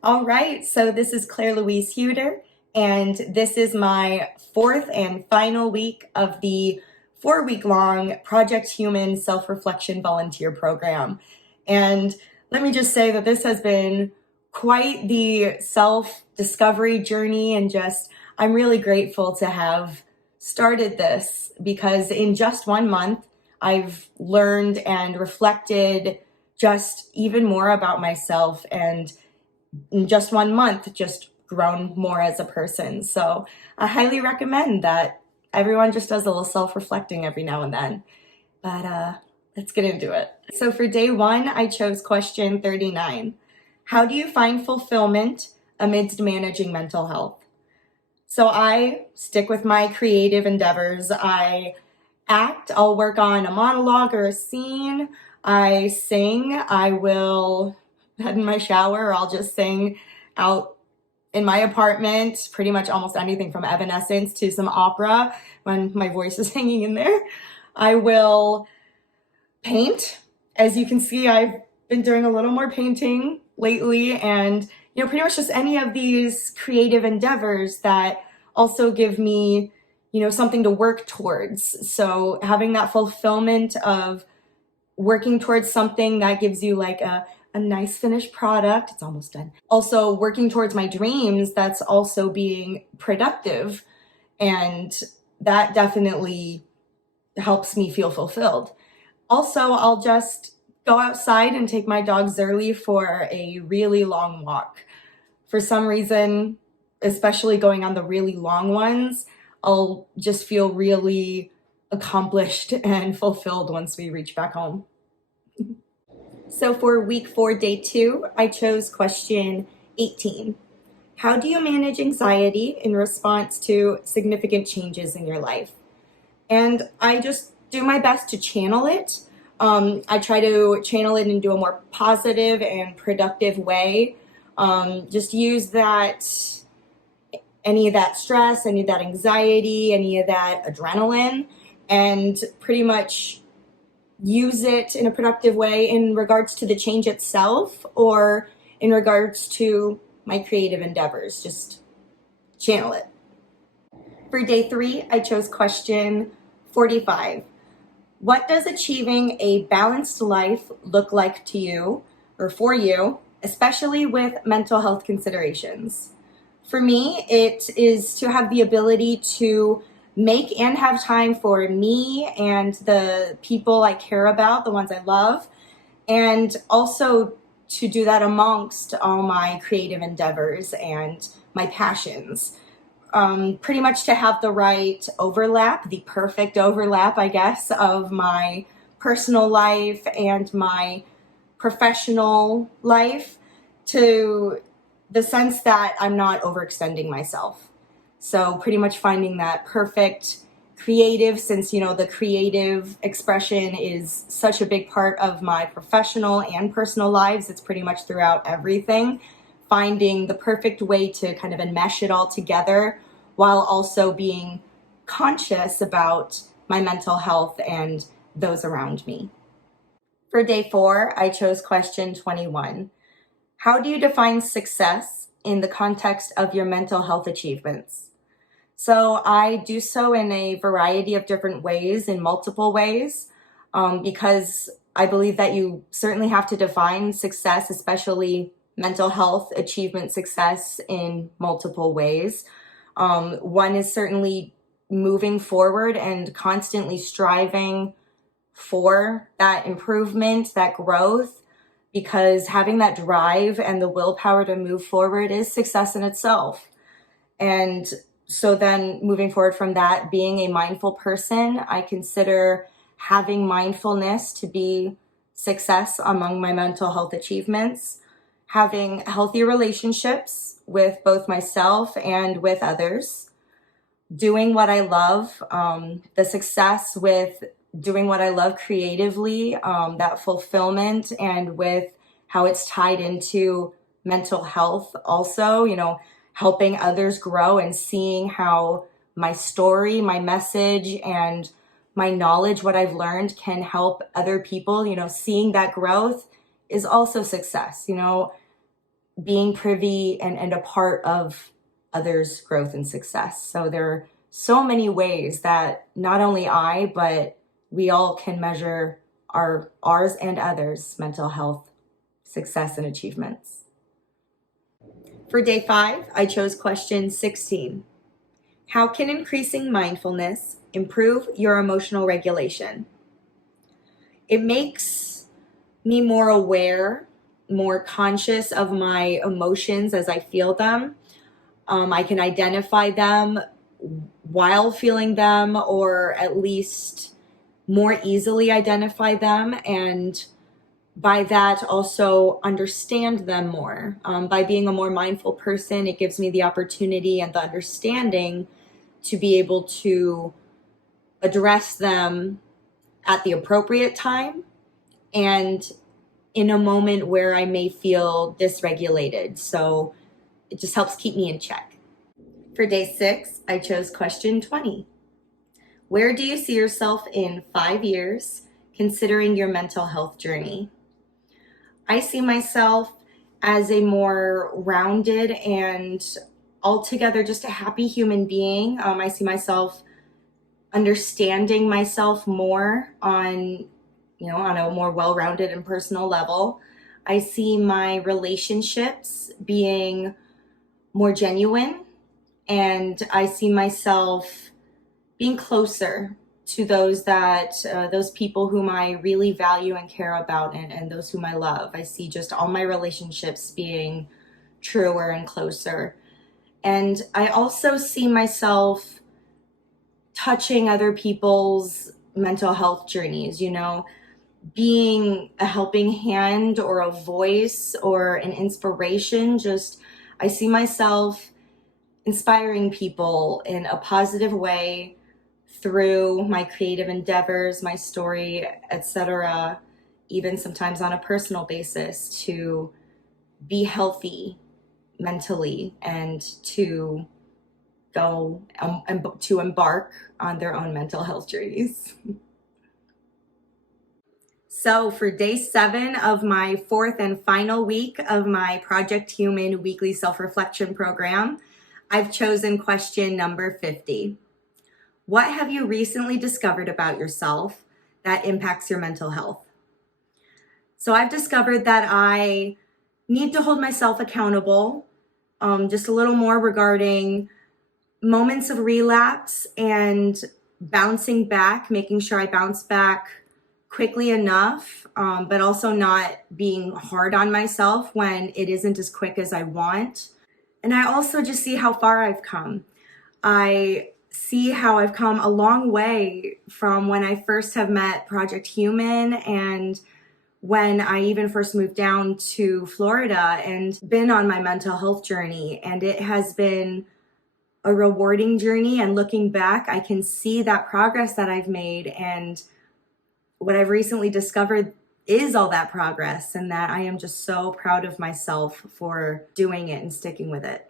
All right, so this is Claire Louise Huter, and this is my fourth and final week of the 4-week long Project Human Self-Reflection Volunteer Program. And let me just say that this has been quite the self-discovery journey, and I'm really grateful to have started this because in just 1 month, I've learned and reflected just even more about myself, and in just 1 month, just grown more as a person. So I highly recommend that everyone just does a little self-reflecting every now and then. But let's get into it. So for day one, I chose question 39. How do you find fulfillment amidst managing mental health? So I stick with my creative endeavors. I act, I'll work on a monologue or a scene. I sing, I will head in my shower, or I'll just sing out in my apartment, pretty much almost anything from Evanescence to some opera when my voice is hanging in there. I will paint. As you can see, I've been doing a little more painting lately, and pretty much just any of these creative endeavors that also give me something to work towards. So having that fulfillment of working towards something that gives you like a nice finished product, it's almost done. Also working towards my dreams, that's also being productive. And that definitely helps me feel fulfilled. Also, I'll just go outside and take my dog Zerly for a really long walk. For some reason, especially going on the really long ones, I'll just feel really accomplished and fulfilled once we reach back home. So for week 4, day 2, I chose question 18. How do you manage anxiety in response to significant changes in your life? And I just do my best to channel it. I try to channel it into a more positive and productive way. Just use any of that stress, any of that anxiety, any of that adrenaline, and pretty much use it in a productive way in regards to the change itself or in regards to my creative endeavors. Just channel it. For day 3, I chose question 45. What does achieving a balanced life look like to you or for you, especially with mental health considerations? For me, it is to have the ability to make and have time for me and the people I care about, the ones I love, and also to do that amongst all my creative endeavors and my passions. Pretty much to have the right overlap, the perfect overlap, I guess, of my personal life and my professional life, to the sense that I'm not overextending myself. So pretty much finding that perfect creative, since the creative expression is such a big part of my professional and personal lives. It's pretty much throughout everything. Finding the perfect way to kind of enmesh it all together while also being conscious about my mental health and those around me. For day 4, I chose question 21. How do you define success in the context of your mental health achievements? So I do so in a variety of different ways, in multiple ways, because I believe that you certainly have to define success, especially mental health achievement success, in multiple ways. One is certainly moving forward and constantly striving for that improvement, that growth, because having that drive and the willpower to move forward is success in itself. And so then moving forward from that, being a mindful person, I consider having mindfulness to be success among my mental health achievements. Having healthy relationships with both myself and with others. Doing what I love, the success with doing what I love creatively, that fulfillment, and with how it's tied into mental health also, helping others grow and seeing how my story, my message, and my knowledge, what I've learned, can help other people. Seeing that growth is also success. being privy and a part of others' growth and success. So there are so many ways that not only I, but we all can measure ours and others' mental health, success, and achievements. For day 5, I chose question 16. How can increasing mindfulness improve your emotional regulation? It makes me more aware, more conscious of my emotions as I feel them. I can identify them while feeling them, or at least more easily identify them, and by that also understand them more. By being a more mindful person, it gives me the opportunity and the understanding to be able to address them at the appropriate time and in a moment where I may feel dysregulated. So it just helps keep me in check. For day 6, I chose question 20. Where do you see yourself in 5 years, considering your mental health journey? I see myself as a more rounded and altogether just a happy human being. I see myself understanding myself more on a more well-rounded and personal level. I see my relationships being more genuine, and I see myself being closer to those people whom I really value and care about, and those whom I love. I see just all my relationships being truer and closer. And I also see myself touching other people's mental health journeys, being a helping hand or a voice or an inspiration. Just, I see myself inspiring people in a positive way through my creative endeavors, my story, etc., even sometimes on a personal basis, to be healthy mentally and to go and to embark on their own mental health journeys. So for day 7 of my 4th and final week of my Project Human weekly self-reflection program, I've chosen question number 50. What have you recently discovered about yourself that impacts your mental health? So I've discovered that I need to hold myself accountable, just a little more regarding moments of relapse and bouncing back, making sure I bounce back quickly enough, but also not being hard on myself when it isn't as quick as I want. And I also just see how far I've come. I see how I've come a long way from when I first have met Project Human and when I even first moved down to Florida and been on my mental health journey. And it has been a rewarding journey. And looking back, I can see that progress that I've made, and what I've recently discovered is all that progress, and that I am just so proud of myself for doing it and sticking with it.